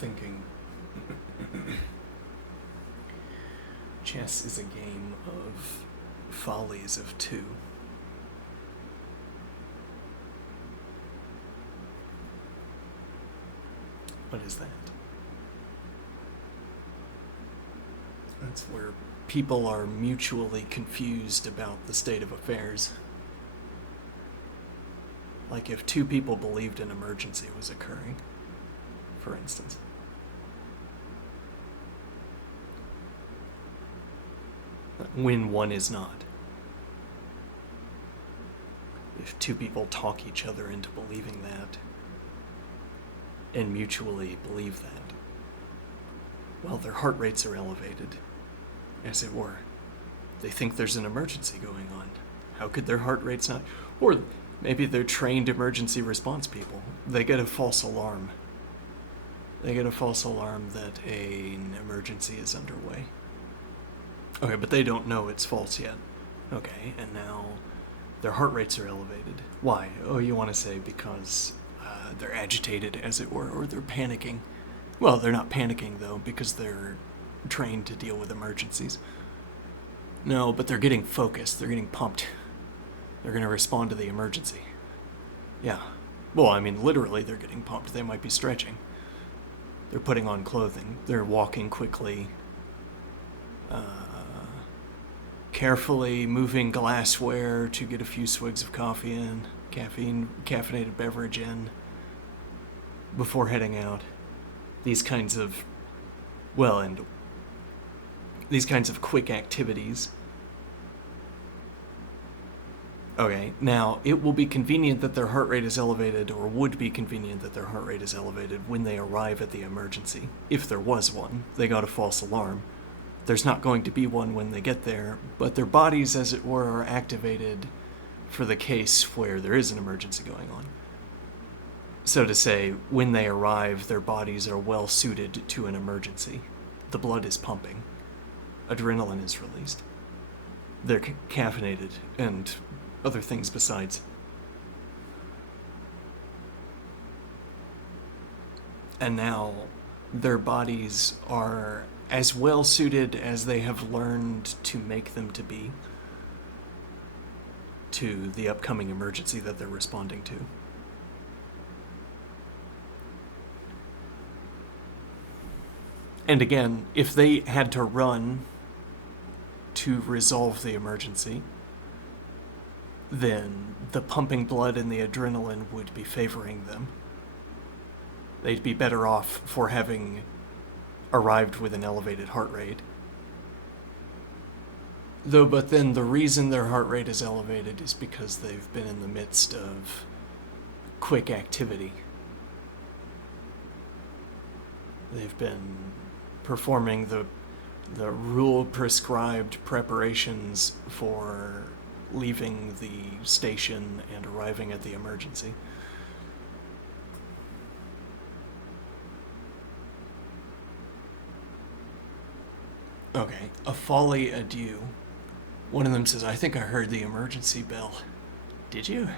thinking. Chess is a game of follies of two. What is that? That's where people are mutually confused about the state of affairs. Like if two people believed an emergency was occurring, for instance. When one is not. If two people talk each other into believing that, and mutually believe that, well, their heart rates are elevated, as it were. They think there's an emergency going on. How could their heart rates not? Or maybe they're trained emergency response people. They get a false alarm. They get a false alarm that an emergency is underway. Okay, but they don't know it's false yet. Okay, and now their heart rates are elevated. Why? Oh, you want to say because they're agitated, as it were, or they're panicking. Well, they're not panicking, though, because they're trained to deal with emergencies. No, but they're getting focused. They're getting pumped. They're going to respond to the emergency. Yeah. Well, I mean, literally, they're getting pumped. They might be stretching. They're putting on clothing. They're walking quickly. Carefully moving glassware to get a few swigs of coffee in. Caffeinated beverage in. Before heading out. These kinds of quick activities. Okay, now, it will be convenient that their heart rate is elevated, or would be convenient that their heart rate is elevated when they arrive at the emergency. If there was one, they got a false alarm. There's not going to be one when they get there, but their bodies, as it were, are activated for the case where there is an emergency going on. So to say, when they arrive, their bodies are well suited to an emergency. The blood is pumping. Adrenaline is released. They're caffeinated, and other things besides. And now, their bodies are as well suited as they have learned to make them to be to the upcoming emergency that they're responding to. And again, if they had to run to resolve the emergency, then the pumping blood and the adrenaline would be favoring them. They'd be better off for having arrived with an elevated heart rate. But then the reason their heart rate is elevated is because they've been in the midst of quick activity. They've been performing the rule-prescribed preparations for leaving the station and arriving at the emergency. Okay, a folly adieu. One of them says, I think I heard the emergency bell. Did you?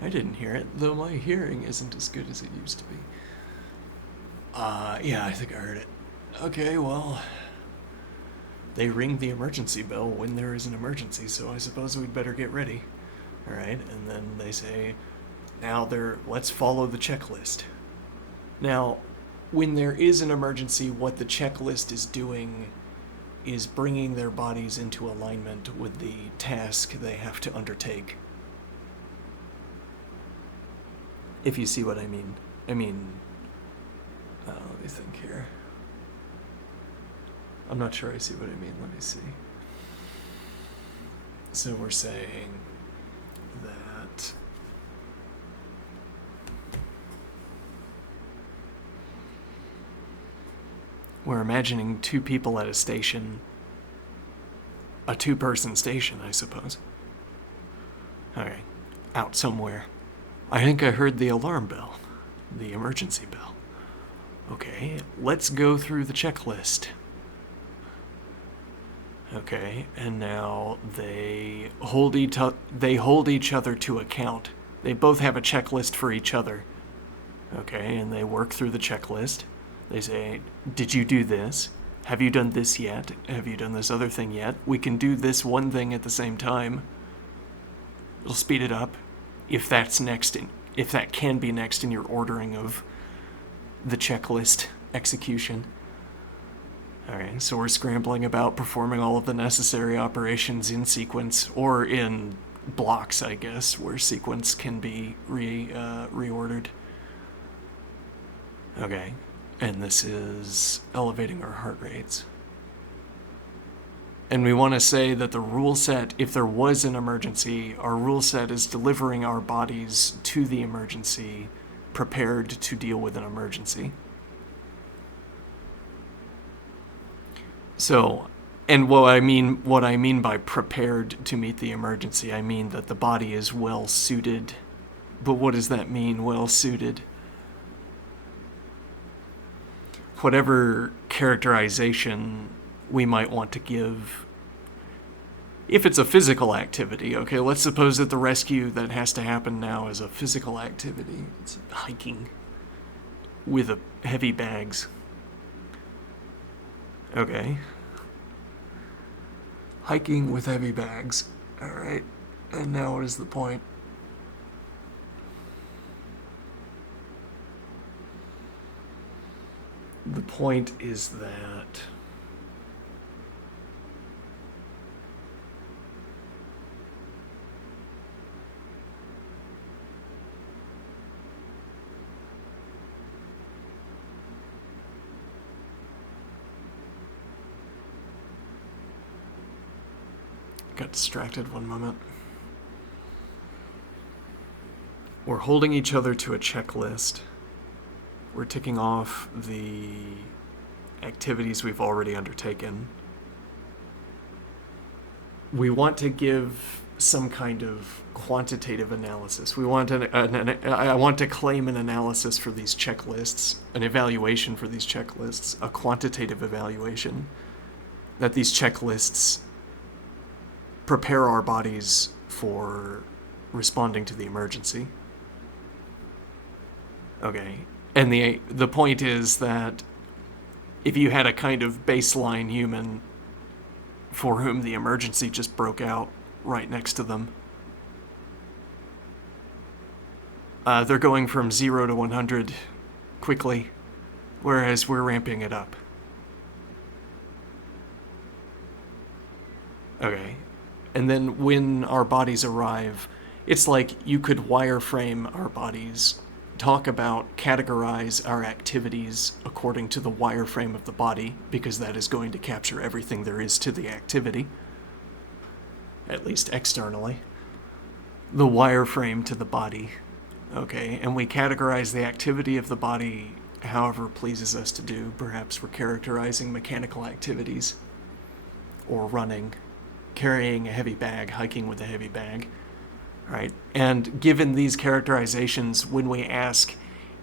I didn't hear it, though my hearing isn't as good as it used to be. Yeah, I think I heard it. Okay, well, they ring the emergency bell when there is an emergency, so I suppose we'd better get ready. Alright, and then they say, let's follow the checklist. Now, when there is an emergency, what the checklist is doing is bringing their bodies into alignment with the task they have to undertake. If you see what I mean. Let me think here. I'm not sure I see what I mean. Let me see. So we're saying that we're imagining two people at a station, a two-person station, I suppose. Okay, out somewhere. I think I heard the alarm bell, the emergency bell. Okay, let's go through the checklist. Okay, and now they hold each other to account. They both have a checklist for each other. Okay, and they work through the checklist. They say, did you do this? Have you done this yet? Have you done this other thing yet? We can do this one thing at the same time. It'll speed it up if that's next if that can be next in your ordering of the checklist execution. Alright, so we're scrambling about performing all of the necessary operations in sequence, or in blocks, I guess, where sequence can be reordered. Okay, and this is elevating our heart rates. And we want to say that the rule set, if there was an emergency, our rule set is delivering our bodies to the emergency, prepared to deal with an emergency. So, and what I mean by prepared to meet the emergency, I mean that the body is well suited. But what does that mean, well suited? Whatever characterization we might want to give. If it's a physical activity, okay, let's suppose that the rescue that has to happen now is a physical activity. It's hiking with heavy bags. Okay. Hiking with heavy bags. Alright. And now what is the point? The point is that got distracted one moment. We're holding each other to a checklist. We're ticking off the activities we've already undertaken. We want to give some kind of quantitative analysis. I want to claim an analysis for these checklists, an evaluation for these checklists, a quantitative evaluation, that these checklists prepare our bodies for responding to the emergency. Okay. And the point is that if you had a kind of baseline human for whom the emergency just broke out right next to them, they're going from 0 to 100 quickly, whereas we're ramping it up. Okay. And then when our bodies arrive, it's like you could wireframe our bodies, talk about, categorize our activities according to the wireframe of the body, because that is going to capture everything there is to the activity, at least externally. The wireframe to the body. Okay, and we categorize the activity of the body however pleases us to do. Perhaps we're characterizing mechanical activities, or running, carrying a heavy bag, hiking with a heavy bag. Right? And given these characterizations, when we ask,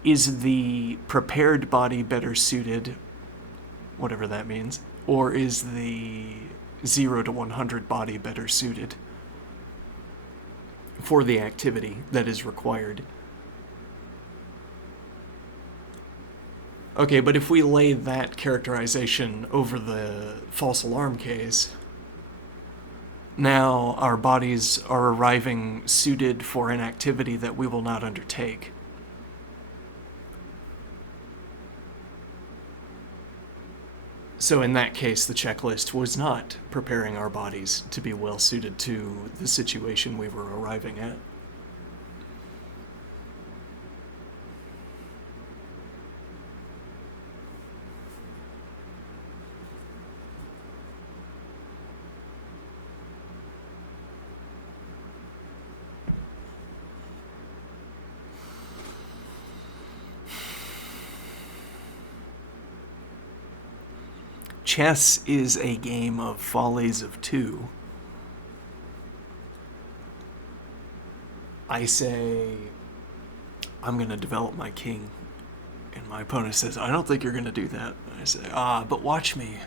is the prepared body better suited, whatever that means, or is the 0 to 100 body better suited for the activity that is required? Okay, but if we lay that characterization over the false alarm case, now our bodies are arriving suited for an activity that we will not undertake. So in that case, the checklist was not preparing our bodies to be well suited to the situation we were arriving at. Chess is a game of follies of two. I say, I'm going to develop my king. And my opponent says, I don't think you're going to do that. And I say, but watch me.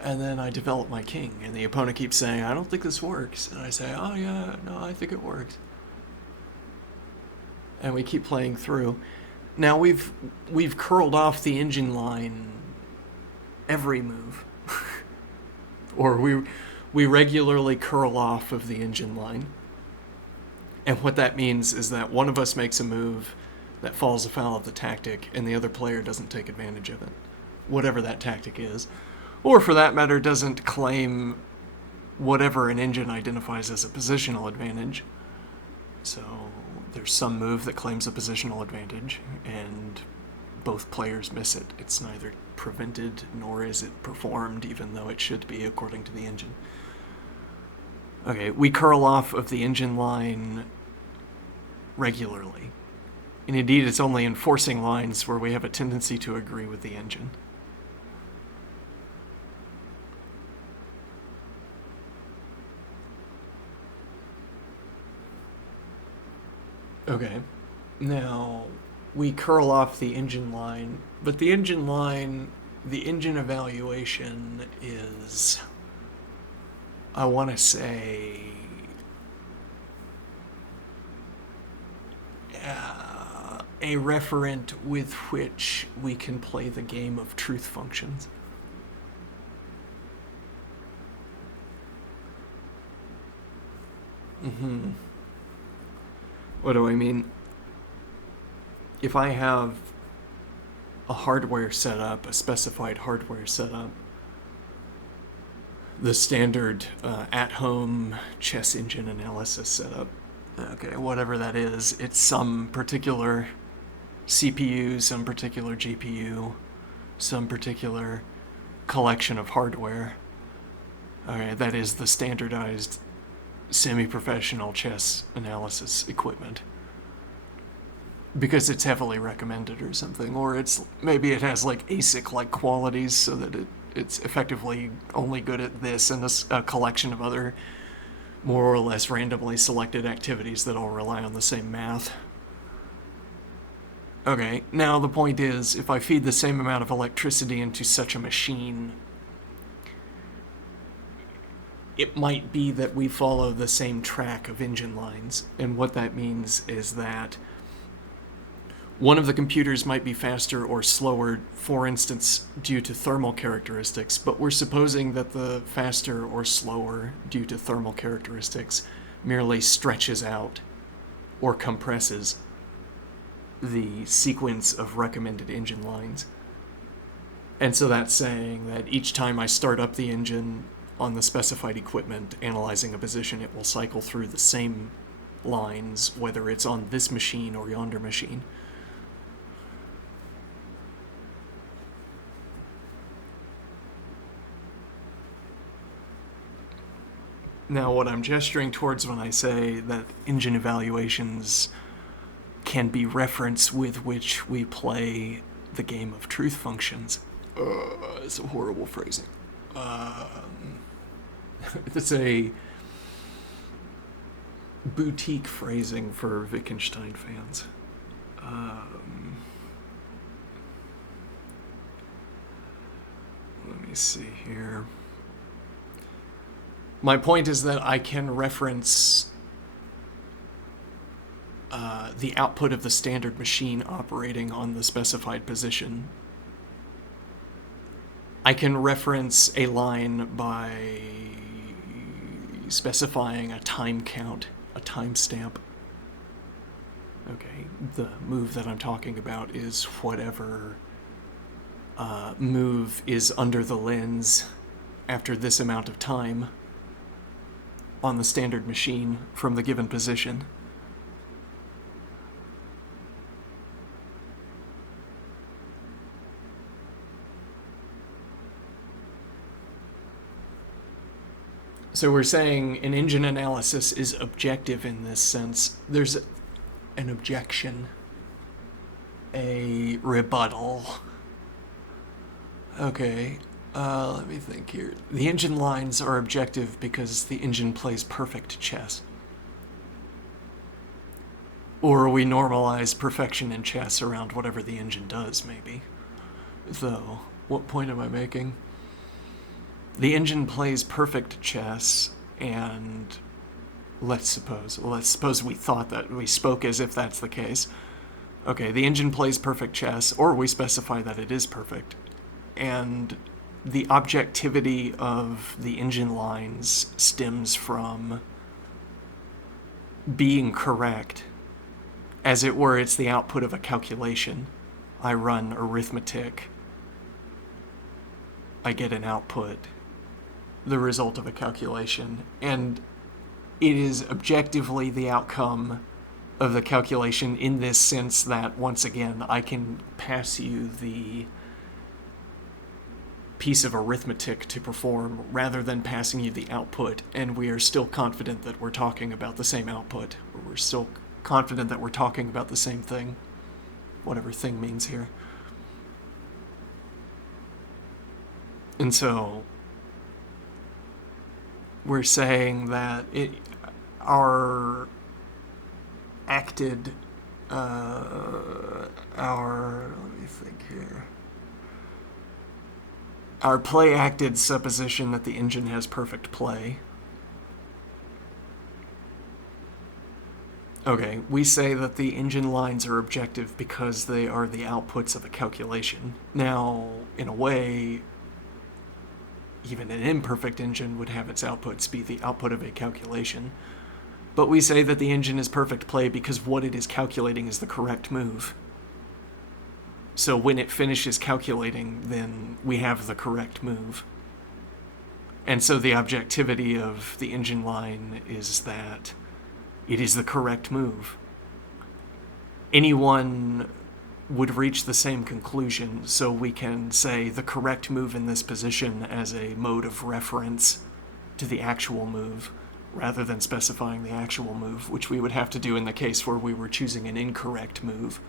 And then I develop my king. And the opponent keeps saying, I don't think this works. And I say, oh yeah, no, I think it works. And we keep playing through. Now we've curled off the engine line every move. Or we regularly curl off of the engine line. And what that means is that one of us makes a move that falls afoul of the tactic, and the other player doesn't take advantage of it, whatever that tactic is. Or, for that matter, doesn't claim whatever an engine identifies as a positional advantage. So there's some move that claims a positional advantage, and both players miss it. It's neither prevented nor is it performed, even though it should be according to the engine. Okay, we curl off of the engine line regularly. And indeed, it's only in forcing lines where we have a tendency to agree with the engine. Okay, now we curl off the engine line, but the engine evaluation is, I want to say, a referent with which we can play the game of truth functions. What do I mean? If I have a hardware setup, a specified hardware setup, the standard at-home chess engine analysis setup, okay, whatever that is, it's some particular CPU, some particular GPU, some particular collection of hardware. Okay, that is the standardized semi-professional chess analysis equipment. Because it's heavily recommended or something, or maybe it has like ASIC-like qualities so that it's effectively only good at this and a collection of other more or less randomly selected activities that all rely on the same math. Okay, now the point is, if I feed the same amount of electricity into such a machine, it might be that we follow the same track of engine lines. And what that means is that one of the computers might be faster or slower, for instance, due to thermal characteristics, but we're supposing that the faster or slower due to thermal characteristics merely stretches out or compresses the sequence of recommended engine lines. And so that's saying that each time I start up the engine on the specified equipment, analyzing a position, it will cycle through the same lines, whether it's on this machine or yonder machine. Now, what I'm gesturing towards when I say that engine evaluations can be reference with which we play the game of truth functions. It's a horrible phrasing. It's a boutique phrasing for Wittgenstein fans. Let me see here. My point is that I can reference the output of the standard machine operating on the specified position. I can reference a line by specifying a time count, a timestamp. Okay, the move that I'm talking about is whatever move is under the lens after this amount of time on the standard machine from the given position. So we're saying an engine analysis is objective in this sense. There's an objection, a rebuttal. Okay, let me think here. The engine lines are objective because the engine plays perfect chess. Or we normalize perfection in chess around whatever the engine does, maybe. Though, what point am I making? The engine plays perfect chess, and let's suppose we thought that, we spoke as if that's the case. Okay, the engine plays perfect chess, or we specify that it is perfect, and the objectivity of the engine lines stems from being correct. As it were, it's the output of a calculation. I run arithmetic, I get an output, the result of a calculation, and it is objectively the outcome of the calculation in this sense that, once again, I can pass you the piece of arithmetic to perform rather than passing you the output, and we are still confident that we're talking about the same output, or we're still confident that we're talking about the same thing, whatever thing means here. And so we're saying that our acted, let me think here. Our play acted supposition that the engine has perfect play. Okay, we say that the engine lines are objective because they are the outputs of a calculation. Now, in a way, even an imperfect engine would have its outputs be the output of a calculation. But we say that the engine is perfect play because what it is calculating is the correct move. So when it finishes calculating, then we have the correct move. And so the objectivity of the engine line is that it is the correct move. Anyone would reach the same conclusion, so we can say the correct move in this position as a mode of reference to the actual move, rather than specifying the actual move, which we would have to do in the case where we were choosing an incorrect move.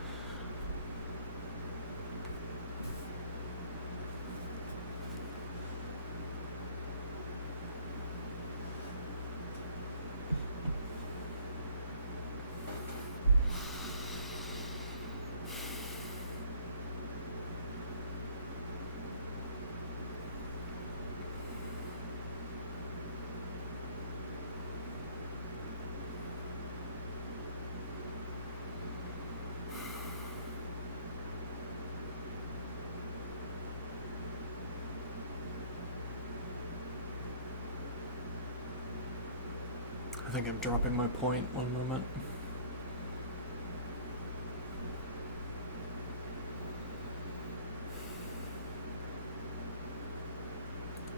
I think I'm dropping my point. One moment.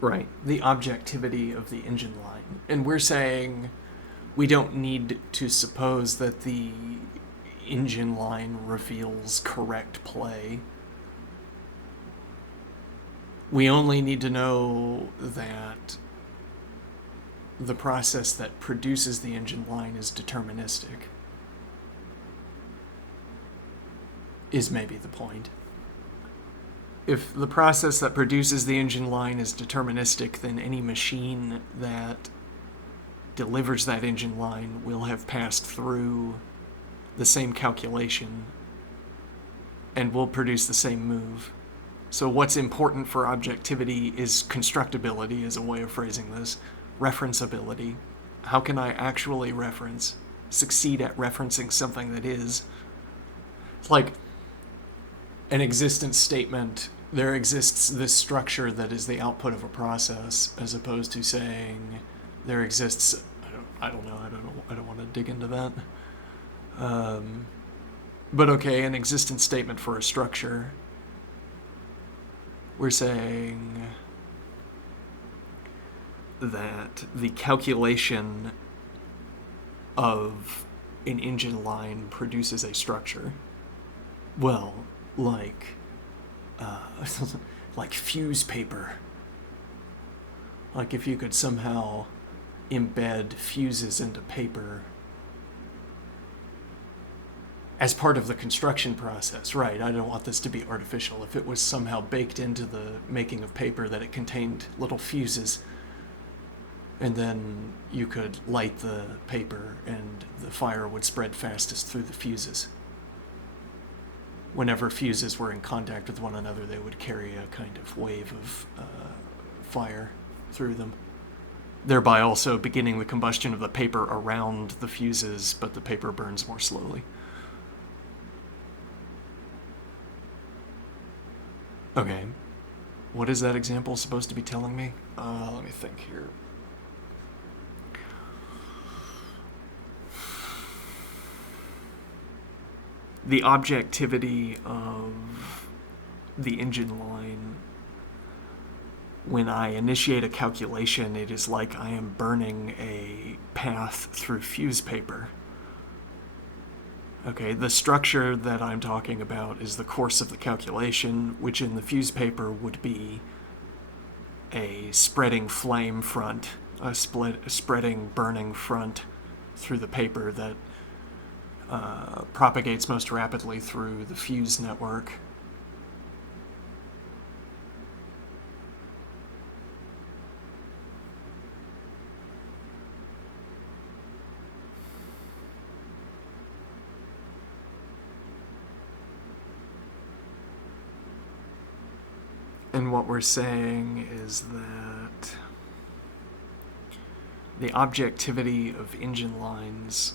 Right, the objectivity of the engine line. And we're saying we don't need to suppose that the engine line reveals correct play. We only need to know that the process that produces the engine line is deterministic, is maybe the point. If the process that produces the engine line is deterministic, then any machine that delivers that engine line will have passed through the same calculation and will produce the same move. So what's important for objectivity is constructability, as a way of phrasing this, referenceability. How can I actually succeed at referencing something that is? It's like an existence statement. There exists this structure that is the output of a process, as opposed to saying there exists, I don't know, I don't want to dig into that. But okay, an existence statement for a structure. We're saying that the calculation of an engine line produces a structure. Well, like fuse paper. Like if you could somehow embed fuses into paper as part of the construction process, right? I don't want this to be artificial. If it was somehow baked into the making of paper that it contained little fuses, and then you could light the paper and the fire would spread fastest through the fuses. Whenever fuses were in contact with one another, they would carry a kind of wave of fire through them, thereby also beginning the combustion of the paper around the fuses, but the paper burns more slowly. Okay. What is that example supposed to be telling me? Let me think here. The objectivity of the engine line. When I initiate a calculation, it is like I am burning a path through fuse paper. Okay, the structure that I'm talking about is the course of the calculation, which in the fuse paper would be a spreading flame front, a spreading burning front through the paper that propagates most rapidly through the fuse network. And what we're saying is that the objectivity of engine lines,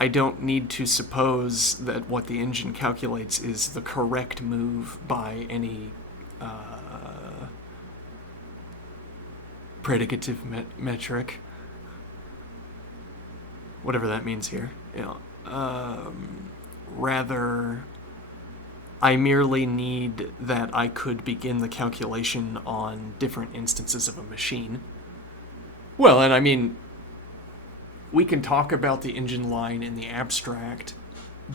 I don't need to suppose that what the engine calculates is the correct move by any predicative metric, whatever that means here. Rather, I merely need that I could begin the calculation on different instances of a machine. Well, and I mean, we can talk about the engine line in the abstract,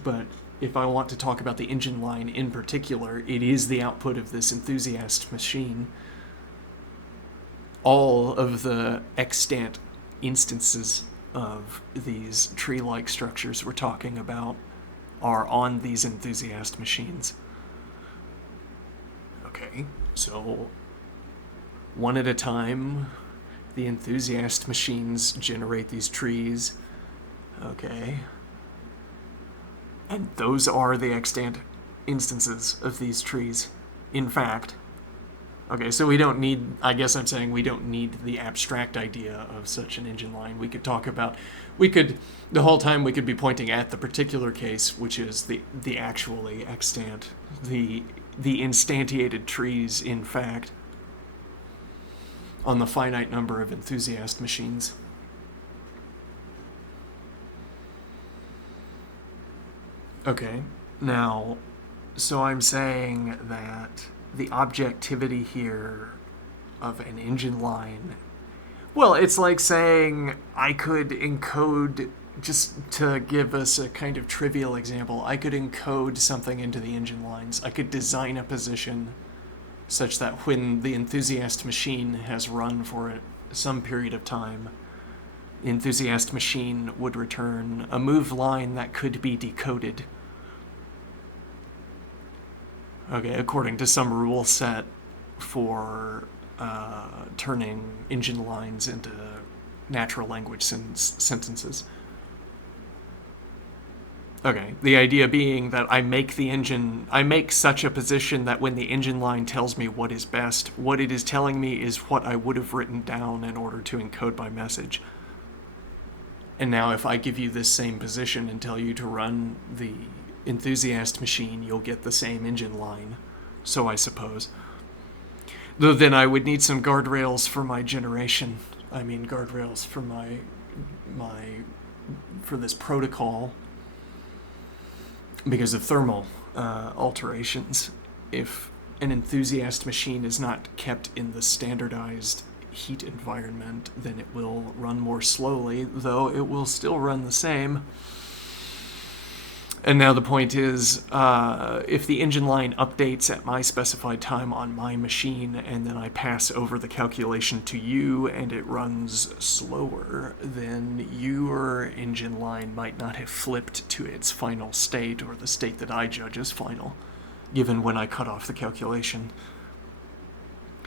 but if I want to talk about the engine line in particular, it is the output of this enthusiast machine. All of the extant instances of these tree-like structures we're talking about are on these enthusiast machines. Okay, so one at a time, the enthusiast machines generate these trees. Okay. And those are the extant instances of these trees, in fact. Okay, so we don't need, I guess I'm saying we don't need the abstract idea of such an engine line. We could talk about, the whole time we could be pointing at the particular case, which is the actually extant, the instantiated trees, in fact, on the finite number of enthusiast machines. Okay, now, so I'm saying that the objectivity here of an engine line, well, it's like saying I could encode, just to give us a kind of trivial example, I could encode something into the engine lines. I could design a position such that when the enthusiast machine has run for some period of time, the enthusiast machine would return a move line that could be decoded. Okay, according to some rule set for turning engine lines into natural language sentences. Okay, the idea being that I make such a position that when the engine line tells me what is best, what it is telling me is what I would have written down in order to encode my message. And now if I give you this same position and tell you to run the enthusiast machine, you'll get the same engine line, so I suppose. Though then I would need some guardrails for my generation. I mean, guardrails for for this protocol, because of thermal alterations. If an enthusiast machine is not kept in the standardized heat environment, then it will run more slowly, though it will still run the same. And now the point is, if the engine line updates at my specified time on my machine, and then I pass over the calculation to you and it runs slower, then your engine line might not have flipped to its final state, or the state that I judge as final, given when I cut off the calculation.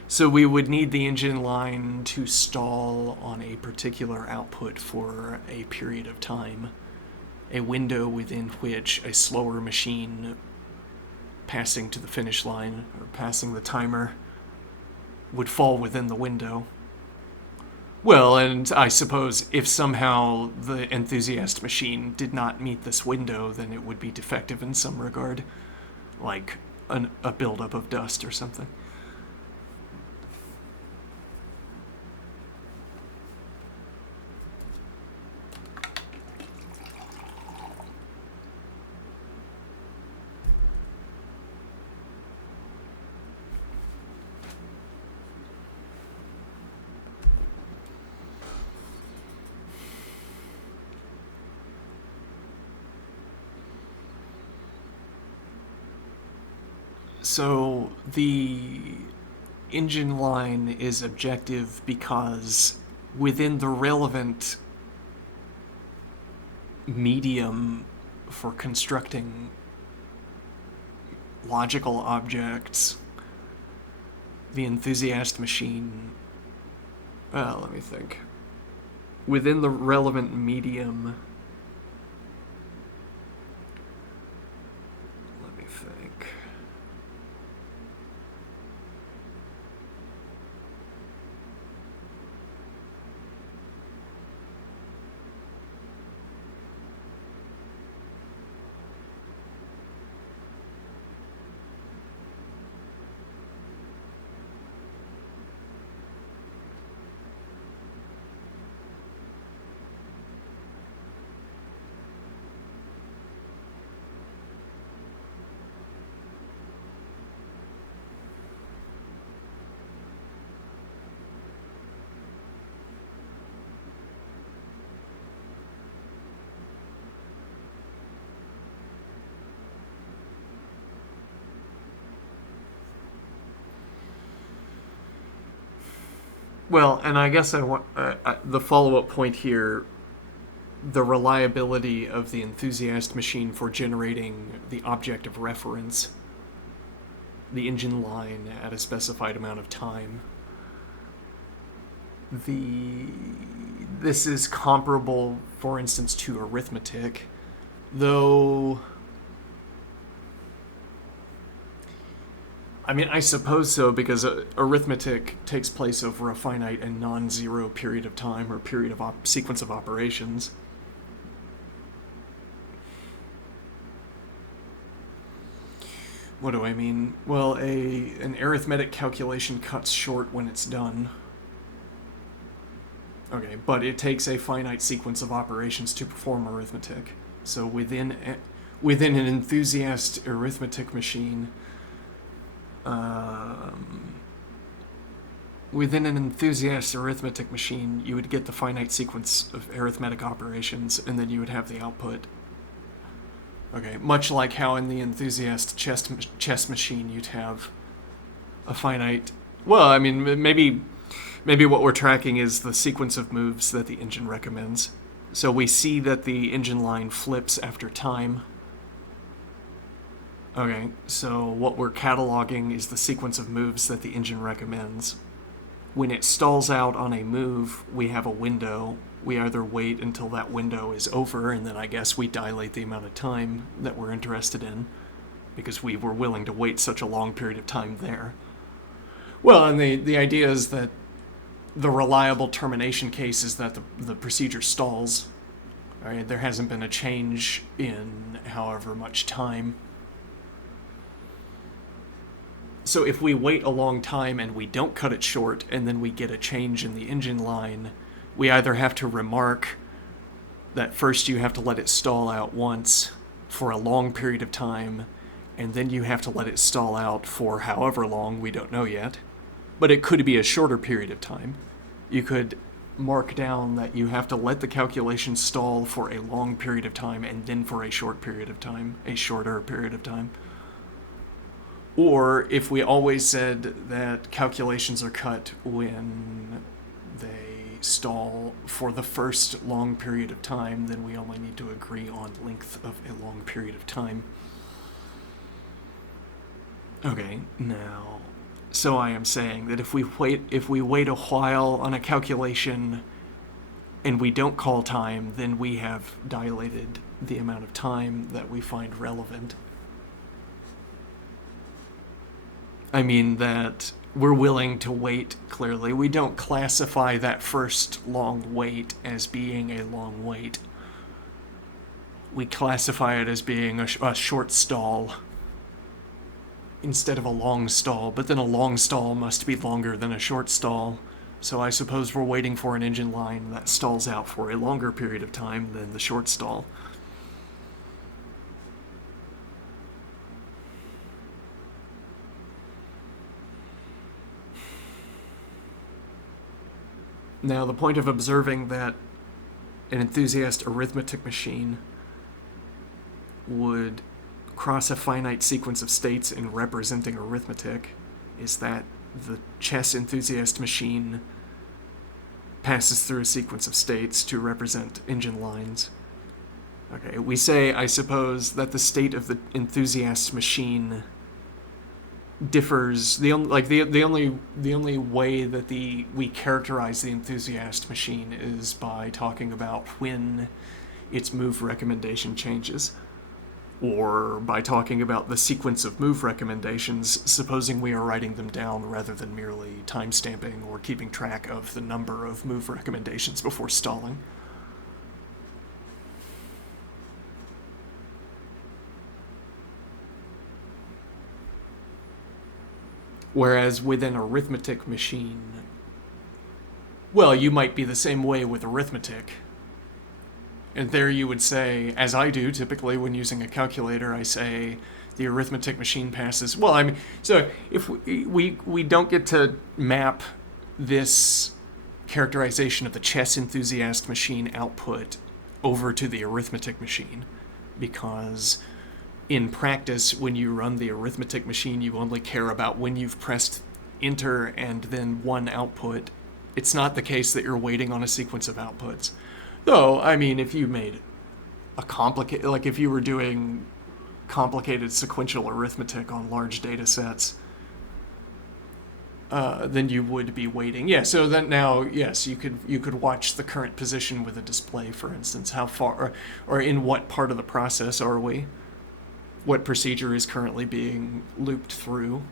So we would need the engine line to stall on a particular output for a period of time. A window within which a slower machine passing to the finish line, or passing the timer, would fall within the window. Well, and I suppose if somehow the enthusiast machine did not meet this window, then it would be defective in some regard. Like, a buildup of dust or something. So the engine line is objective because within the relevant medium for constructing logical objects, the enthusiast machine. Let me think. Within the relevant medium. Let me think. Well, and I guess I want the follow-up point here: the reliability of the enthusiast machine for generating the object of reference, the engine line at a specified amount of time. This is comparable, for instance, to arithmetic, though. I mean, I suppose so, because arithmetic takes place over a finite and non-zero period of time, or period of sequence of operations. What do I mean? Well, an arithmetic calculation cuts short when it's done. Okay, but it takes a finite sequence of operations to perform arithmetic. So within an enthusiast arithmetic machine, within an enthusiast arithmetic machine, you would get the finite sequence of arithmetic operations, and then you would have the output. Okay, much like how in the enthusiast chess machine you'd have a finite. Well, I mean, maybe what we're tracking is the sequence of moves that the engine recommends. So we see that the engine line flips after time. Okay, so what we're cataloging is the sequence of moves that the engine recommends. When it stalls out on a move, we have a window. We either wait until that window is over, and then I guess we dilate the amount of time that we're interested in, because we were willing to wait such a long period of time there. Well, and the idea is that the reliable termination case is that the procedure stalls. Right? There hasn't been a change in however much time. So if we wait a long time and we don't cut it short, and then we get a change in the engine line, we either have to remark that first you have to let it stall out once for a long period of time, and then you have to let it stall out for however long, we don't know yet. But it could be a shorter period of time. You could mark down that you have to let the calculation stall for a long period of time, and then for a short period of time, a shorter period of time. Or if we always said that calculations are cut when they stall for the first long period of time, then we only need to agree on length of a long period of time. Okay, now, so I am saying that if we wait a while on a calculation and we don't call time, then we have dilated the amount of time that we find relevant. I mean that we're willing to wait, clearly. We don't classify that first long wait as being a long wait. We classify it as being a short stall. instead of a long stall, but then a long stall must be longer than a short stall. So I suppose we're waiting for an engine line that stalls out for a longer period of time than the short stall. Now, the point of observing that an enthusiast arithmetic machine would cross a finite sequence of states in representing arithmetic is that the chess enthusiast machine passes through a sequence of states to represent engine lines. Okay, we say, I suppose, that the state of the enthusiast machine differs. The only way that we characterize the enthusiast machine is by talking about when its move recommendation changes, or by talking about the sequence of move recommendations, supposing we are writing them down rather than merely timestamping or keeping track of the number of move recommendations before stalling. Whereas with an arithmetic machine, well, you might be the same way with arithmetic. And there you would say, as I do typically when using a calculator, I say the arithmetic machine passes. Well, I mean, so if we don't get to map this characterization of the chess enthusiast machine output over to the arithmetic machine, because in practice, when you run the arithmetic machine, you only care about when you've pressed enter and then one output. It's not the case that you're waiting on a sequence of outputs. Though, I mean, if you made a complicated, like if you were doing complicated sequential arithmetic on large data sets, then you would be waiting. Yeah, so then now, yes, you could watch the current position with a display, for instance. How far, or in what part of the process are we? What procedure is currently being looped through?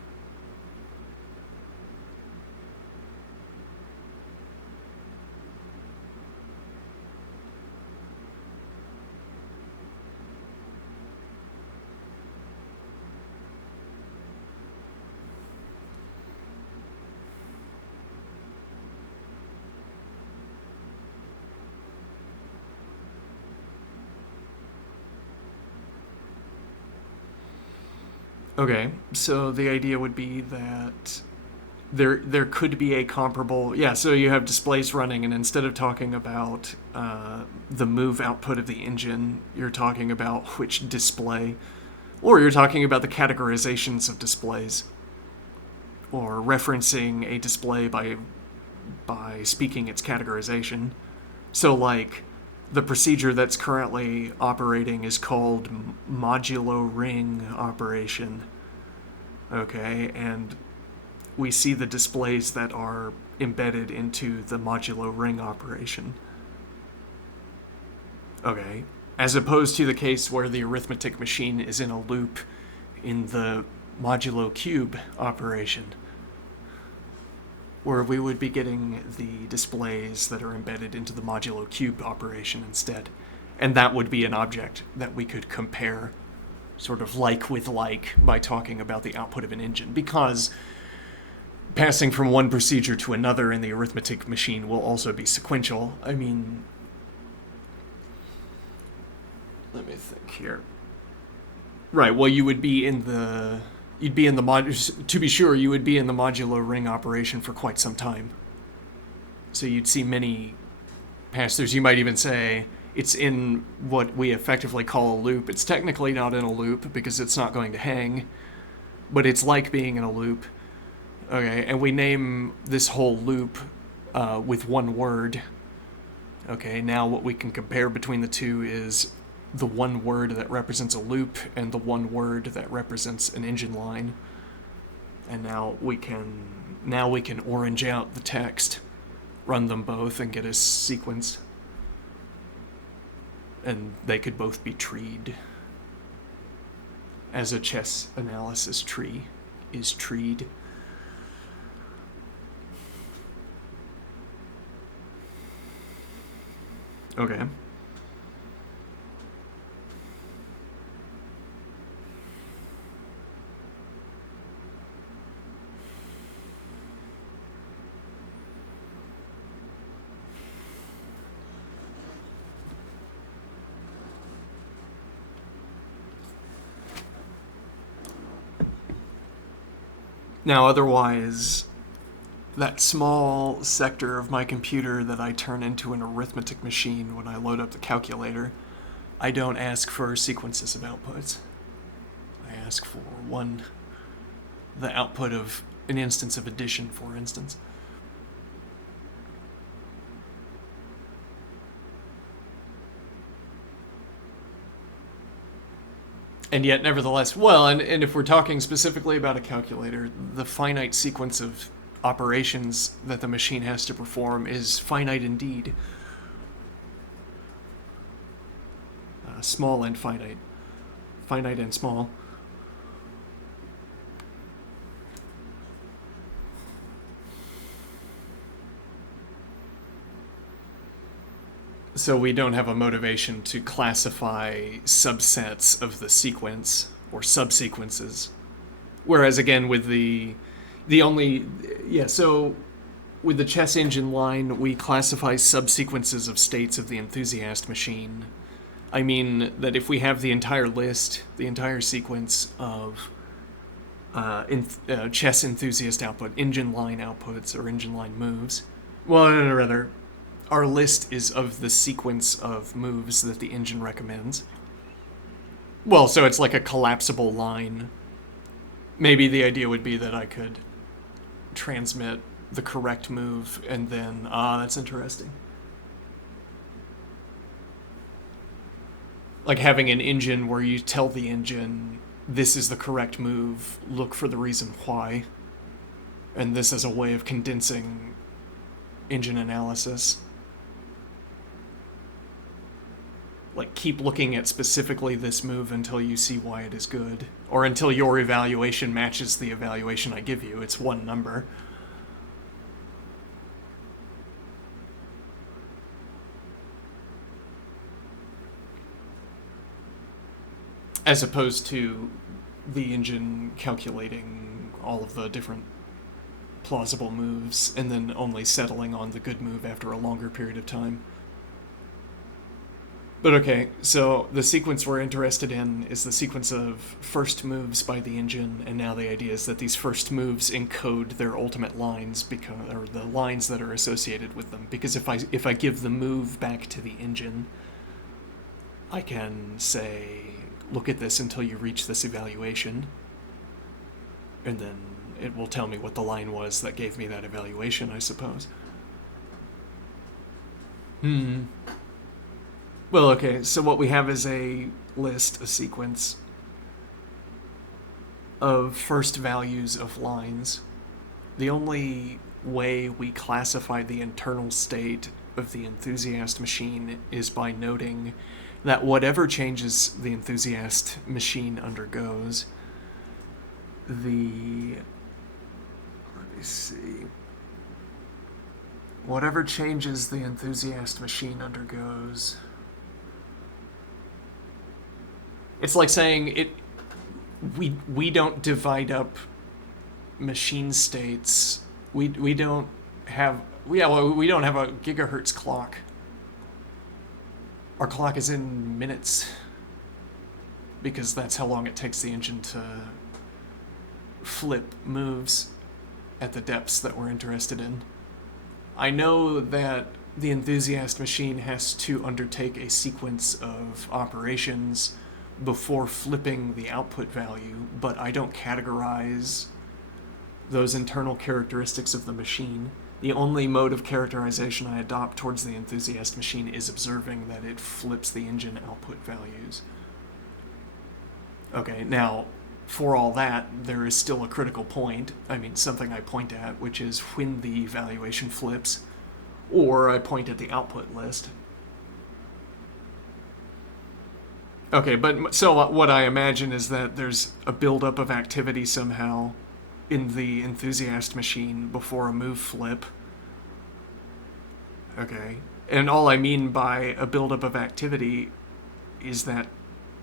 Okay, so the idea would be that there could be a comparable, yeah, so you have displays running, and instead of talking about the move output of the engine, you're talking about which display, or you're talking about the categorizations of displays, or referencing a display by speaking its categorization. So like the procedure that's currently operating is called modulo ring operation. Okay, and we see the displays that are embedded into the modulo ring operation. Okay, as opposed to the case where the arithmetic machine is in a loop in the modulo cube operation, where we would be getting the displays that are embedded into the modulo cube operation instead. And that would be an object that we could compare sort of like with like by talking about the output of an engine, because passing from one procedure to another in the arithmetic machine will also be sequential. I mean, let me think here. Right, well, you would be in the to be sure, you would be in the modulo ring operation for quite some time. So you'd see many pass-throughs. You might even say it's in what we effectively call a loop. It's technically not in a loop because it's not going to hang, but it's like being in a loop. Okay, and we name this whole loop with one word. Okay, now what we can compare between the two is the one word that represents a loop and the one word that represents an engine line. And now we can orange out the text, run them both, and get a sequence. And they could both be treed, as a chess analysis tree is treed. Okay. Now, otherwise, that small sector of my computer that I turn into an arithmetic machine when I load up the calculator, I don't ask for sequences of outputs. I ask for the output of an instance of addition, for instance. And yet, nevertheless, well, and if we're talking specifically about a calculator, the finite sequence of operations that the machine has to perform is finite indeed. Small and finite. Finite and small. So we don't have a motivation to classify subsets of the sequence or subsequences. Whereas again with the only so with the chess engine line we classify subsequences of states of the enthusiast machine. I mean that if we have the entire list, the entire sequence of chess enthusiast output, engine line outputs, or engine line moves. Well, no, rather, our list is of the sequence of moves that the engine recommends. Well, so it's like a collapsible line. Maybe the idea would be that I could transmit the correct move and then, that's interesting. Like having an engine where you tell the engine, this is the correct move, look for the reason why. And this is a way of condensing engine analysis. Like, keep looking at specifically this move until you see why it is good. Or until your evaluation matches the evaluation I give you. It's one number. As opposed to the engine calculating all of the different plausible moves and then only settling on the good move after a longer period of time. But okay, so the sequence we're interested in is the sequence of first moves by the engine, and now the idea is that these first moves encode their ultimate lines, or the lines that are associated with them. Because if I give the move back to the engine, I can say, look at this until you reach this evaluation, and then it will tell me what the line was that gave me that evaluation, I suppose. Well, okay, so what we have is a list, a sequence of first values of lines. The only way we classify the internal state of the enthusiast machine is by noting that whatever changes the enthusiast machine undergoes, let me see. Whatever changes the enthusiast machine undergoes. It's like saying we don't divide up machine states. We don't have we don't have a gigahertz clock. Our clock is in minutes because that's how long it takes the engine to flip moves at the depths that we're interested in. I know that the enthusiast machine has to undertake a sequence of operations before flipping the output value, but I don't categorize those internal characteristics of the machine. The only mode of characterization I adopt towards the enthusiast machine is observing that it flips the engine output values. Okay, now, for all that, there is still a critical point, something I point at, which is when the evaluation flips, or I point at the output list. Okay, but so what I imagine is that there's a buildup of activity somehow in the enthusiast machine before a move flip. Okay, and all I mean by a buildup of activity is that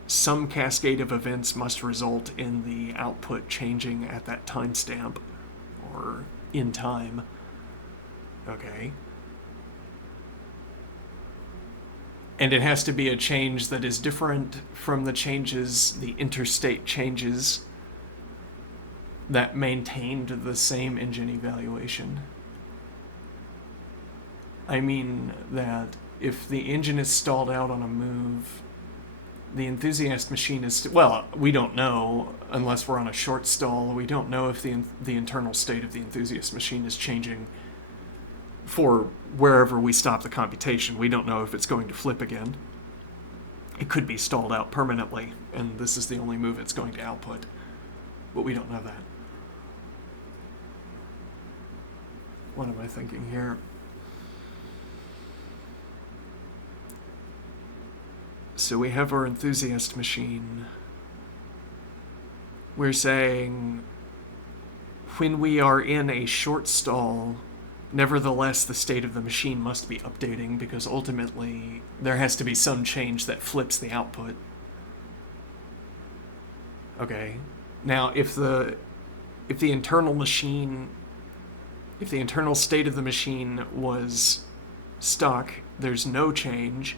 some cascade of events must result in the output changing at that timestamp, or in time. Okay. And it has to be a change that is different from the changes, the interstate changes that maintained the same engine evaluation. I mean that if the engine is stalled out on a move, the enthusiast machine is well, we don't know unless we're on a short stall. We don't know if the internal state of the enthusiast machine is changing for wherever we stop the computation. We don't know if it's going to flip again. It could be stalled out permanently, and this is the only move it's going to output. But we don't know that. What am I thinking here? So we have our enthusiast machine. We're saying when we are in a short stall, nevertheless the state of the machine must be updating because ultimately there has to be some change that flips the output. Okay. Now if the internal state of the machine was stuck, there's no change,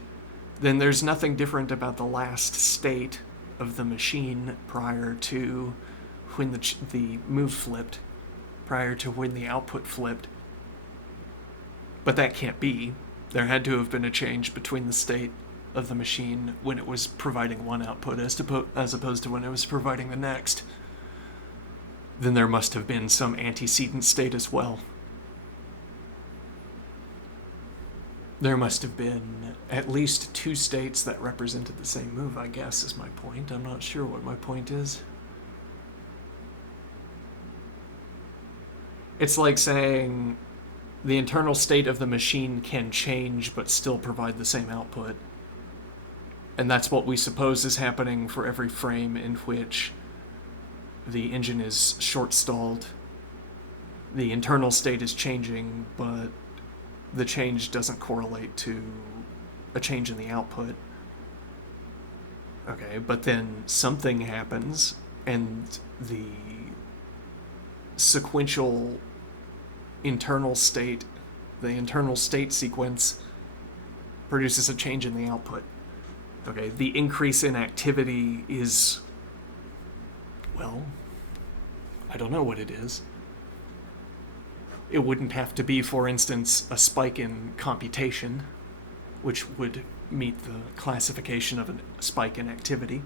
then there's nothing different about the last state of the machine prior to when the move flipped, prior to when the output flipped. But that can't be. There had to have been a change between the state of the machine when it was providing one output as opposed to when it was providing the next. Then there must have been some antecedent state as well. There must have been at least two states that represented the same move, I guess, is my point. I'm not sure what my point is. It's like saying the internal state of the machine can change but still provide the same output. And that's what we suppose is happening for every frame in which the engine is short-stalled. The internal state is changing, but the change doesn't correlate to a change in the output. Okay, but then something happens, and the sequential internal state, the internal state sequence, produces a change in the output. Okay, the increase in activity is, well, I don't know what it is. It wouldn't have to be, for instance, a spike in computation, which would meet the classification of a spike in activity.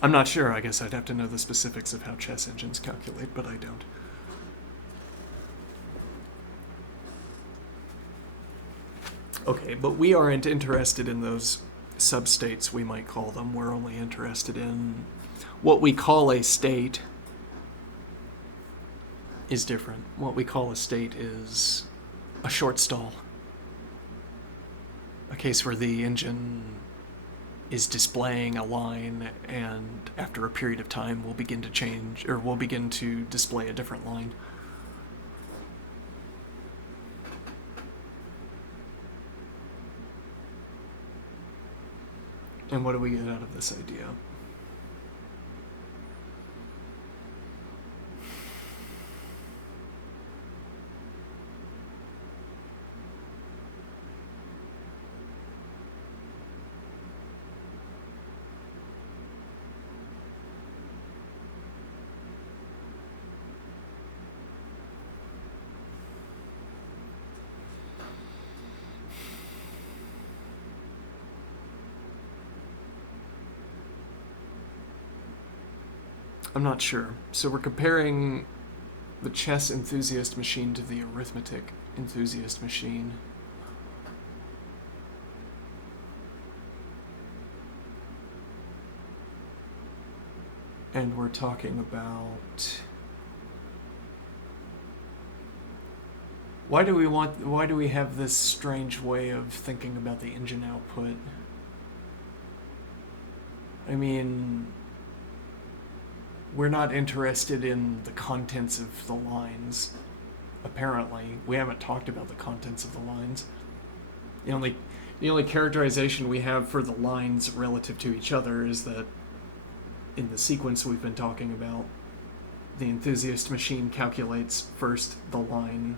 I'm not sure. I guess I'd have to know the specifics of how chess engines calculate, but I don't. Okay, but we aren't interested in those substates, we might call them. We're only interested in what we call a state is different. What we call a state is a short stall. A case where the engine is displaying a line, and after a period of time will begin to change, or will begin to display a different line. And what do we get out of this idea? I'm not sure. So we're comparing the chess enthusiast machine to the arithmetic enthusiast machine. And we're talking about why do we have this strange way of thinking about the engine output? I mean, we're not interested in the contents of the lines, apparently. We haven't talked about the contents of the lines. The only characterization we have for the lines relative to each other is that in the sequence we've been talking about, the enthusiast machine calculates first the line,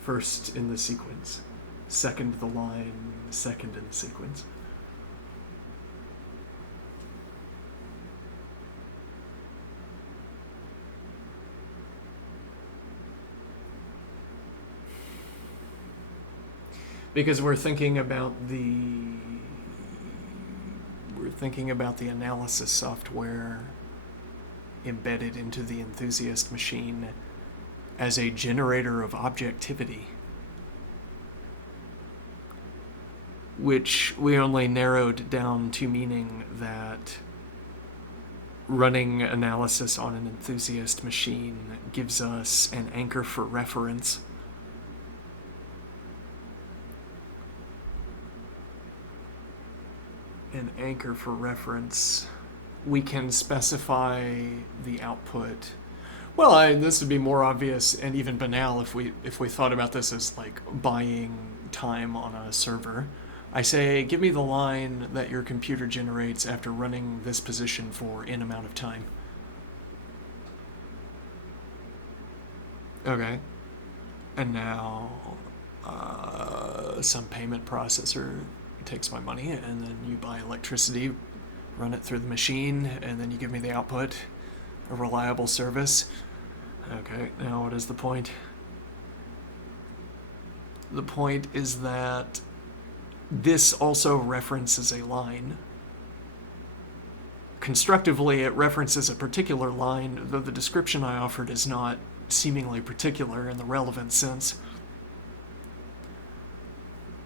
first in the sequence, second the line, second in the sequence. Because we're thinking about the analysis software embedded into the enthusiast machine as a generator of objectivity, which we only narrowed down to meaning that running analysis on an enthusiast machine gives us an anchor for reference. An anchor for reference. We can specify the output. Well, this would be more obvious and even banal if we thought about this as like buying time on a server. I say, give me the line that your computer generates after running this position for N amount of time. Okay. And now some payment processor takes my money, and then you buy electricity, run it through the machine, and then you give me the output, a reliable service. Okay, now what is the point? The point is that this also references a line. Constructively, it references a particular line, though the description I offered is not seemingly particular in the relevant sense.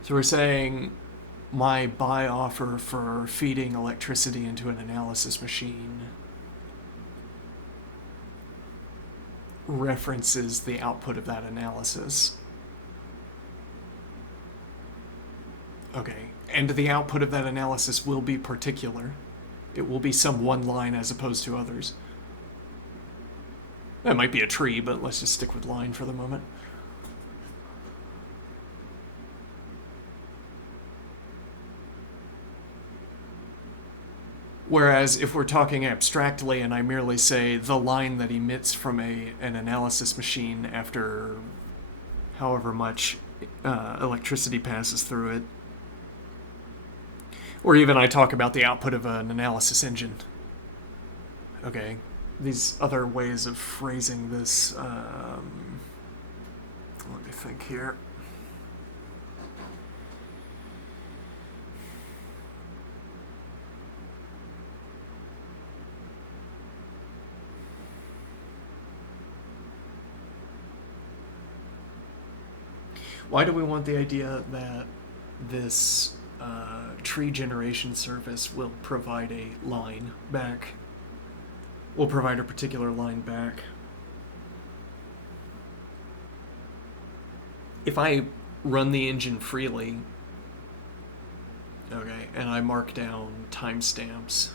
So we're saying my buy offer for feeding electricity into an analysis machine references the output of that analysis. Okay, and the output of that analysis will be particular. It will be some one line as opposed to others. That might be a tree, but let's just stick with line for the moment. Whereas if we're talking abstractly and I merely say the line that emits from an analysis machine after however much electricity passes through it, or even I talk about the output of an analysis engine. Okay, these other ways of phrasing this, let me think here. Why do we want the idea that this tree generation service will provide a line back? Will provide a particular line back. If I run the engine freely, okay, and I mark down timestamps,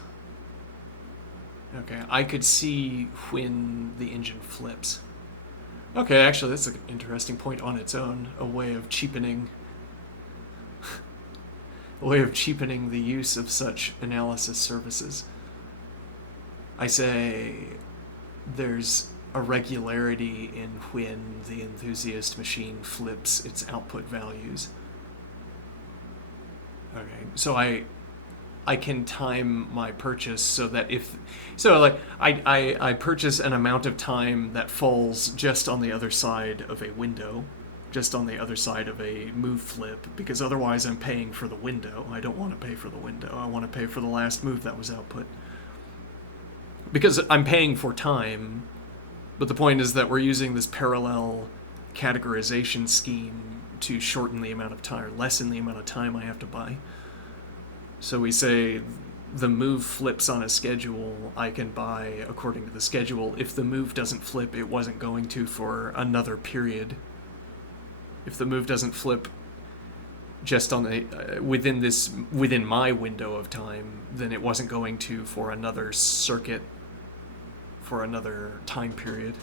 okay, I could see when the engine flips. Okay, actually, that's an interesting point on its own. A way of cheapening the use of such analysis services. I say there's a regularity in when the enthusiast machine flips its output values. Okay, so I can time my purchase so that I purchase an amount of time that falls just on the other side of a window, just on the other side of a move flip, because otherwise I'm paying for the window. I don't want to pay for the window. I want to pay for the last move that was output. Because I'm paying for time, but the point is that we're using this parallel categorization scheme to shorten the amount of time, or lessen the amount of time I have to buy. So we say the move flips on a schedule, I can buy according to the schedule. If the move doesn't flip, it wasn't going to for another period. If the move doesn't flip just on the within my window of time, then it wasn't going to for another circuit, for another time period.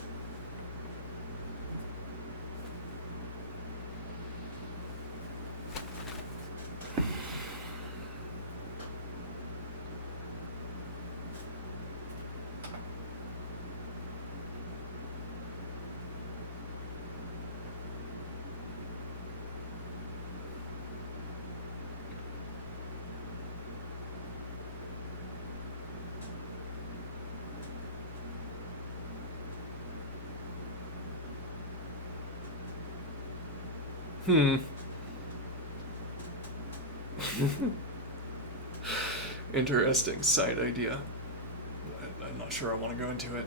Interesting side idea. I'm not sure I want to go into it.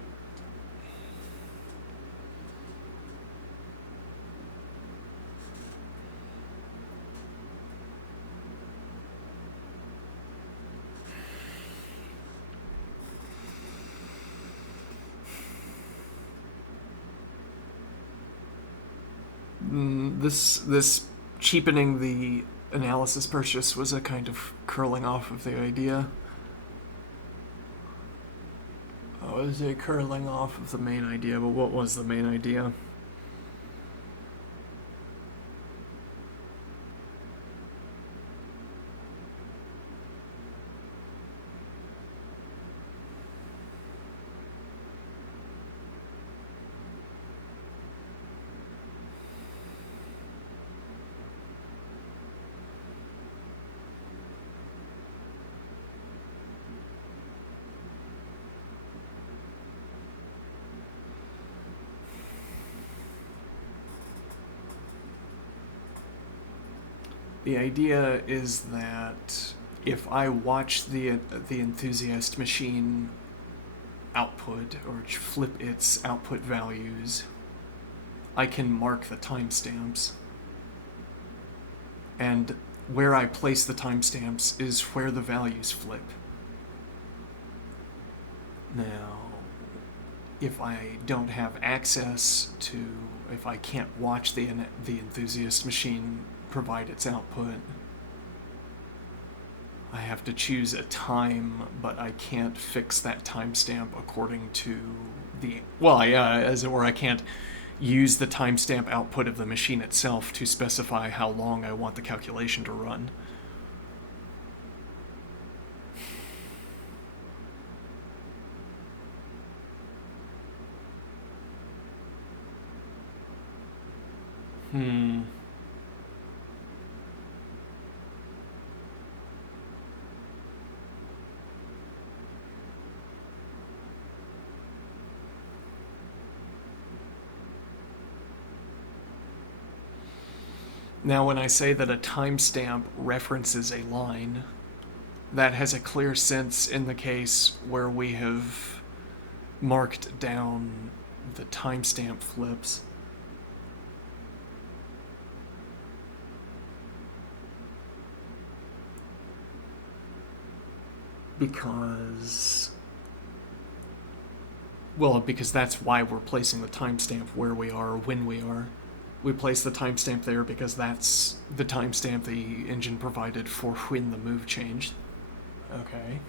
This cheapening the analysis purchase was a kind of curling off of the idea. It was a curling off of the main idea, but what was the main idea? The idea is that if I watch the enthusiast machine output or flip its output values, I can mark the timestamps. And where I place the timestamps is where the values flip. Now, if I don't have access to, if I can't watch the enthusiast machine provide its output, I have to choose a time, but I can't fix that timestamp according to the, well, yeah, as it were, I can't use the timestamp output of the machine itself to specify how long I want the calculation to run. Now, when I say that a timestamp references a line, that has a clear sense in the case where we have marked down the timestamp flips. Because that's why we're placing the timestamp where we are when we are. We place the timestamp there because that's the timestamp the engine provided for when the move changed. Okay.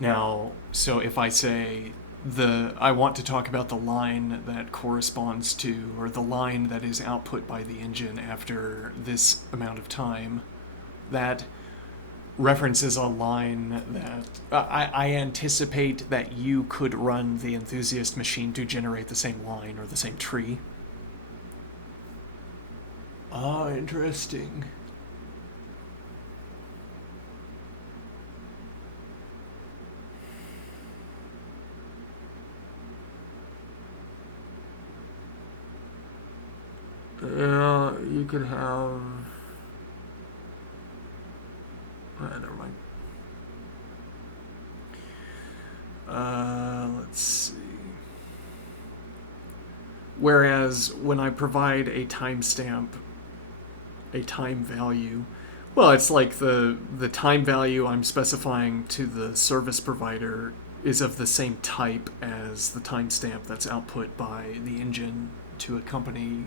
Now, so if I say I want to talk about the line that corresponds to, or the line that is output by the engine after this amount of time, that references a line that I anticipate that you could run the enthusiast machine to generate the same line or the same tree. Ah, interesting. Yeah, you could have. Never mind. Let's see. Whereas when I provide a timestamp, a time value, well, it's like the time value I'm specifying to the service provider is of the same type as the timestamp that's output by the engine to accompany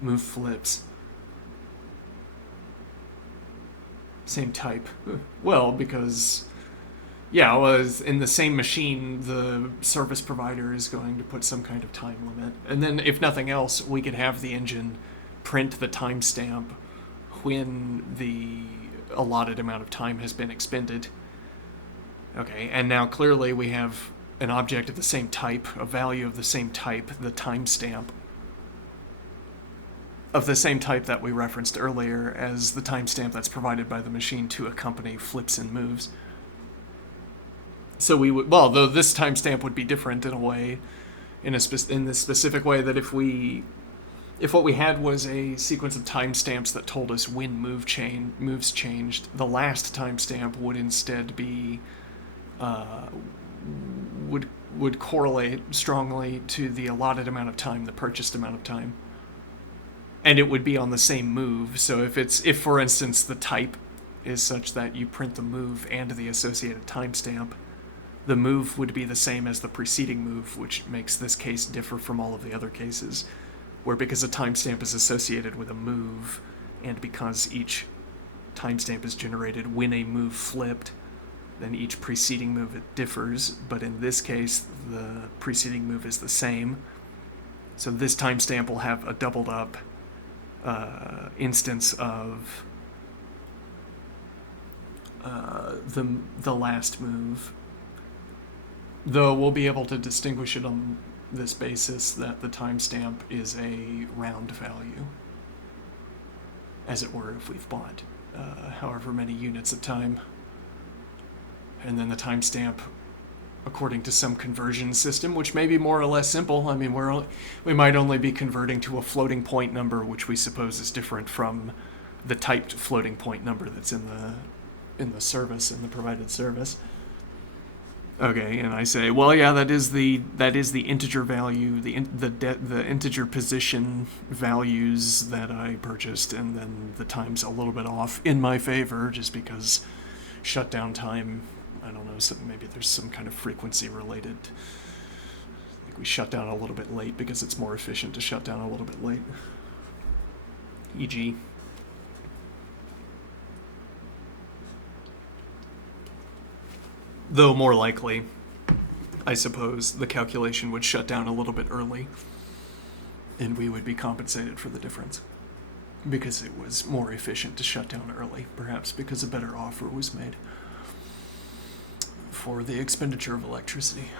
move flips. Same type. Well, because in the same machine, the service provider is going to put some kind of time limit. And then, if nothing else, we could have the engine print the timestamp when the allotted amount of time has been expended. Okay, and now clearly we have an object of the same type, a value of the same type, the timestamp of the same type that we referenced earlier as the timestamp that's provided by the machine to accompany flips and moves. So we would, well, though this timestamp would be different in a way, in this specific way that if we If what we had was a sequence of timestamps that told us when moves changed, the last timestamp would instead be uh, would would correlate strongly to the allotted amount of time, the purchased amount of time, and it would be on the same move. So if for instance the type is such that you print the move and the associated timestamp, the move would be the same as the preceding move, which makes this case differ from all of the other cases, where because a timestamp is associated with a move, and because each timestamp is generated when a move flipped, then each preceding move it differs, but in this case, the preceding move is the same. So this timestamp will have a doubled up instance of the last move. Though we'll be able to distinguish it on this basis that the timestamp is a round value, as it were, if we've bought however many units of time. And then the timestamp, according to some conversion system, which may be more or less simple. I mean, we might only be converting to a floating point number, which we suppose is different from the typed floating point number that's in the service, in the provided service. Okay, and I say, well, yeah, that is the integer value, the integer position values that I purchased, and then the time's a little bit off in my favor, just because shutdown time, I don't know, maybe there's some kind of frequency related. Like we shut down a little bit late because it's more efficient to shut down a little bit late. E.g. Though more likely, I suppose, the calculation would shut down a little bit early, and we would be compensated for the difference. Because it was more efficient to shut down early, perhaps because a better offer was made for the expenditure of electricity.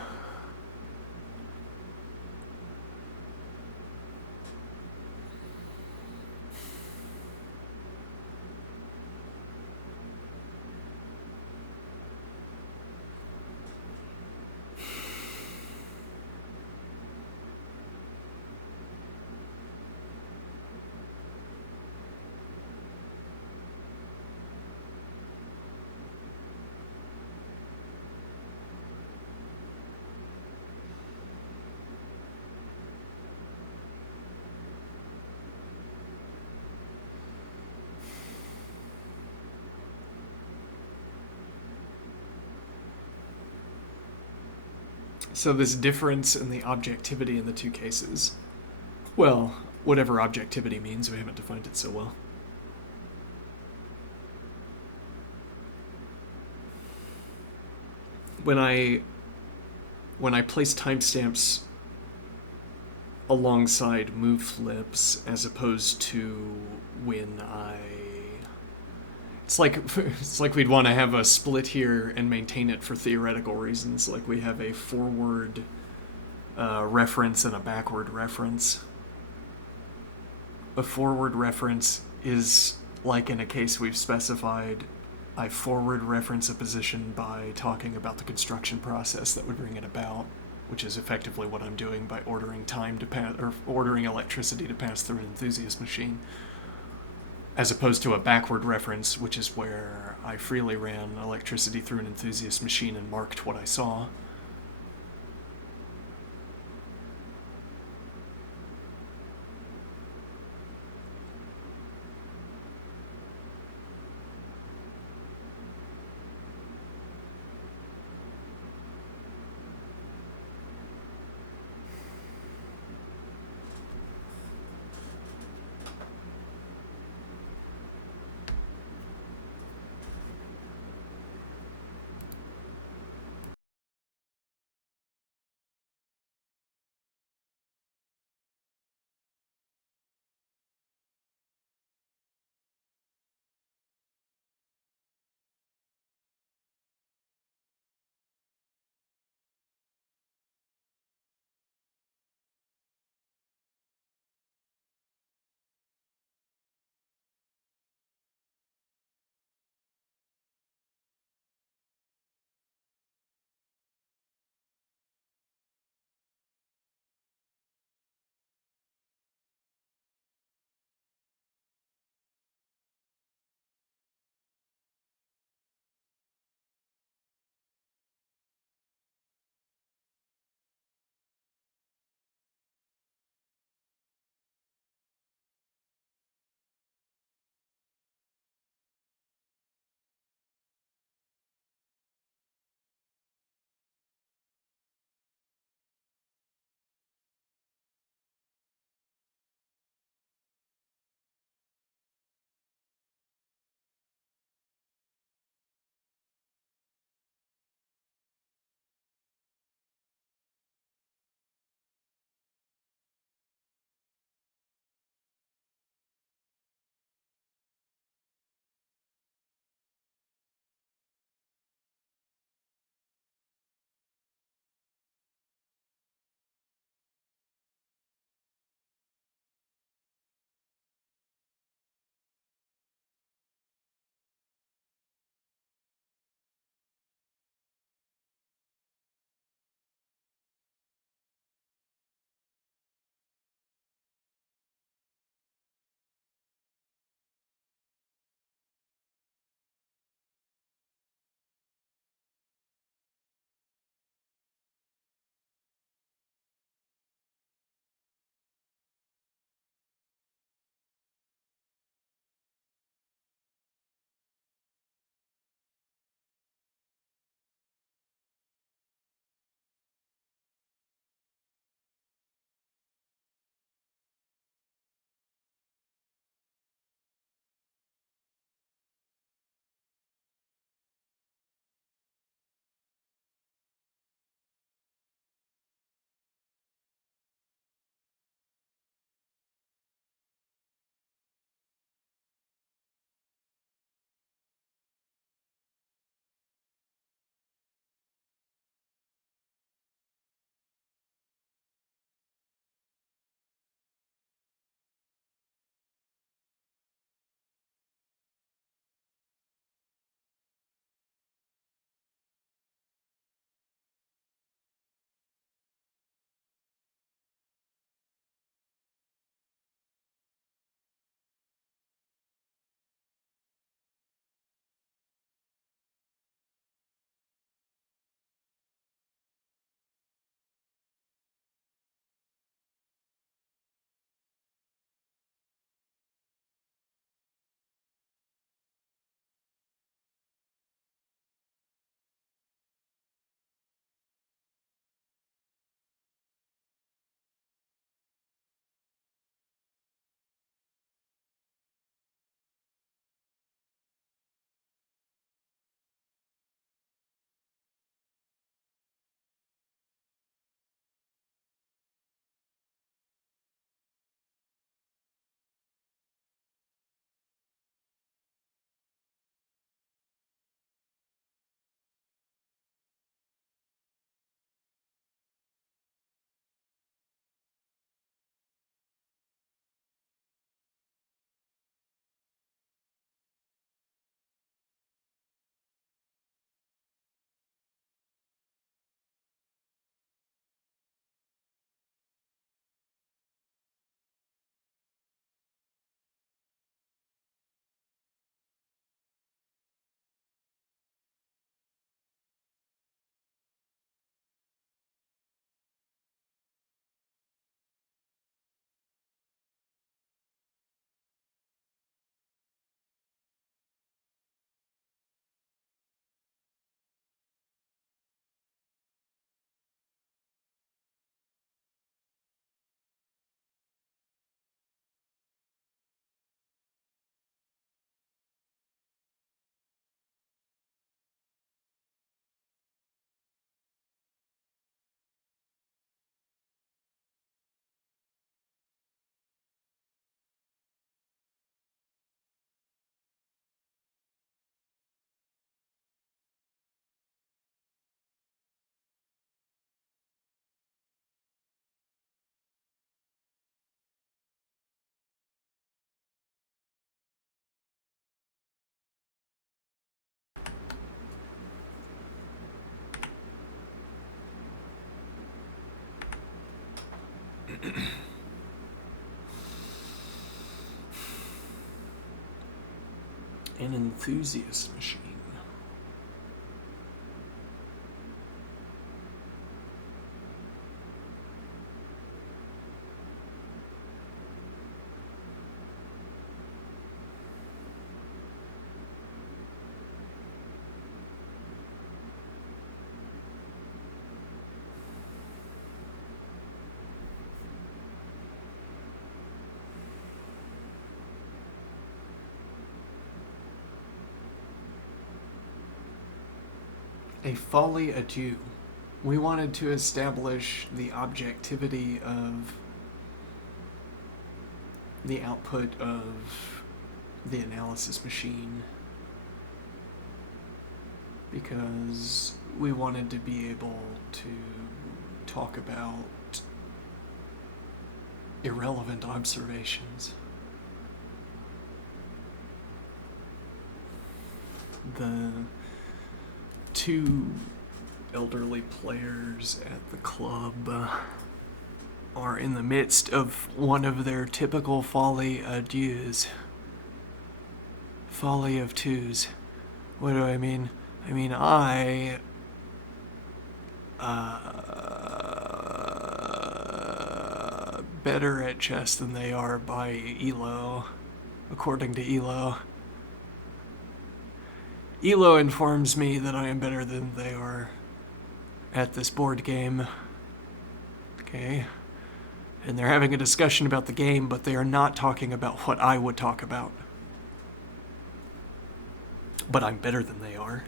So this difference in the objectivity in the two cases, well, whatever objectivity means, we haven't defined it so well. When I place timestamps alongside move flips as opposed to when it's like we'd want to have a split here and maintain it for theoretical reasons, like we have a forward reference and a backward reference. A forward reference is, like in a case we've specified, I forward reference a position by talking about the construction process that would bring it about, which is effectively what I'm doing by ordering time to pass, or ordering electricity to pass through an enthusiast machine, as opposed to a backward reference, which is where I freely ran electricity through an enthusiast machine and marked what I saw. An enthusiast machine. A folly adieu. We wanted to establish the objectivity of the output of the analysis machine because we wanted to be able to talk about irrelevant observations. The two elderly players at the club are in the midst of one of their typical folly adieus. Folly of twos. What do I mean? I mean, better at chess than they are by Elo, according to Elo. Elo informs me that I am better than they are at this board game. Okay. And they're having a discussion about the game, but they are not talking about what I would talk about. But I'm better than they are,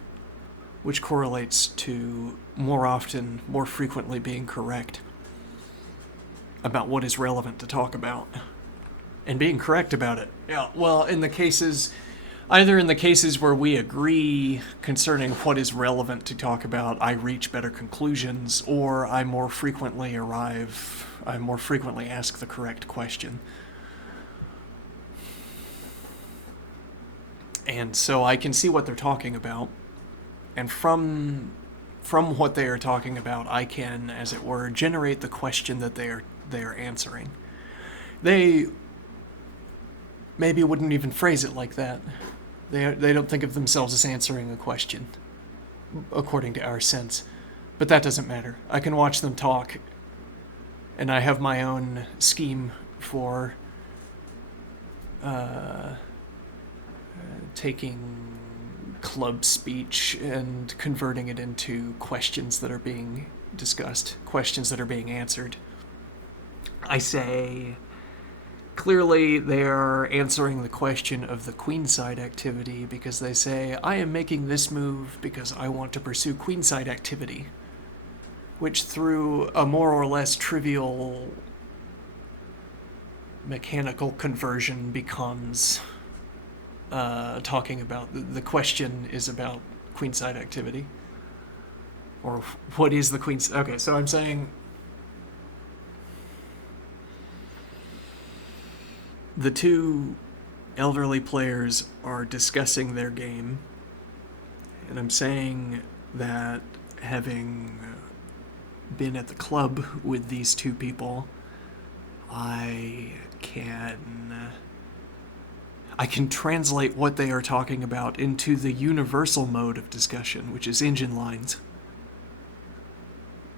which correlates to more often, more frequently being correct about what is relevant to talk about. And being correct about it. Yeah, well, either in the cases where we agree concerning what is relevant to talk about, I reach better conclusions, or I more frequently ask the correct question. And so I can see what they're talking about, and from what they are talking about, I can, as it were, generate the question that they are answering. They maybe wouldn't even phrase it like that. They don't think of themselves as answering a question, according to our sense. But that doesn't matter. I can watch them talk, and I have my own scheme for taking club speech and converting it into questions that are being discussed, questions that are being answered. I say, clearly they are answering the question of the queenside activity because they say, I am making this move because I want to pursue queenside activity, which through a more or less trivial mechanical conversion becomes talking about the question is about queenside activity, or what is the queens. Okay, so I'm saying the two elderly players are discussing their game, and I'm saying that having been at the club with these two people, I can translate what they are talking about into the universal mode of discussion, which is engine lines.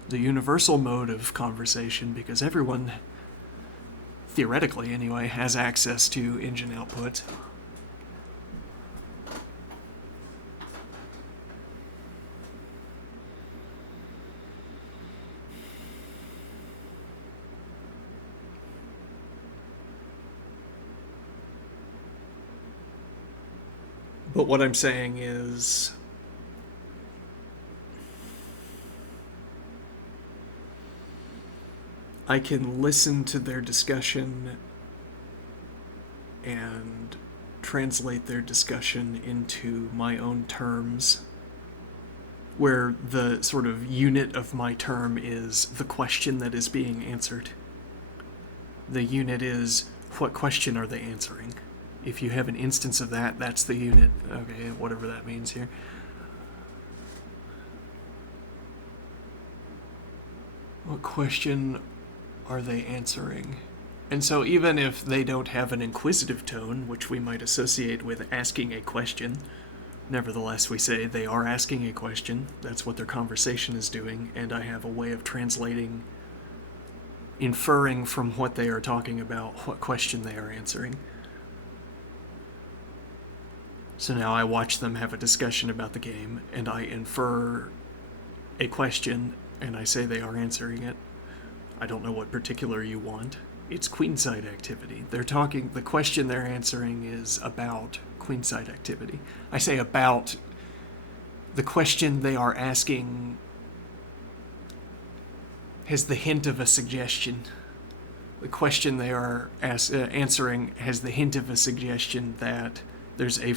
The universal mode of conversation, because everyone, theoretically anyway, has access to engine output. But what I'm saying is, I can listen to their discussion and translate their discussion into my own terms, where the sort of unit of my term is the question that is being answered. The unit is, what question are they answering? If you have an instance of that, that's the unit. Okay, whatever that means here. What question are they answering? And so even if they don't have an inquisitive tone, which we might associate with asking a question, nevertheless we say they are asking a question. That's what their conversation is doing, and I have a way of translating, inferring from what they are talking about, what question they are answering. So now I watch them have a discussion about the game, and I infer a question, and I say they are answering it. I don't know what particular you want. It's queenside activity. They're talking, the question they're answering is about queenside activity. I say about, the question they are asking has the hint of a suggestion. The question they are answering has the hint of a suggestion that there's a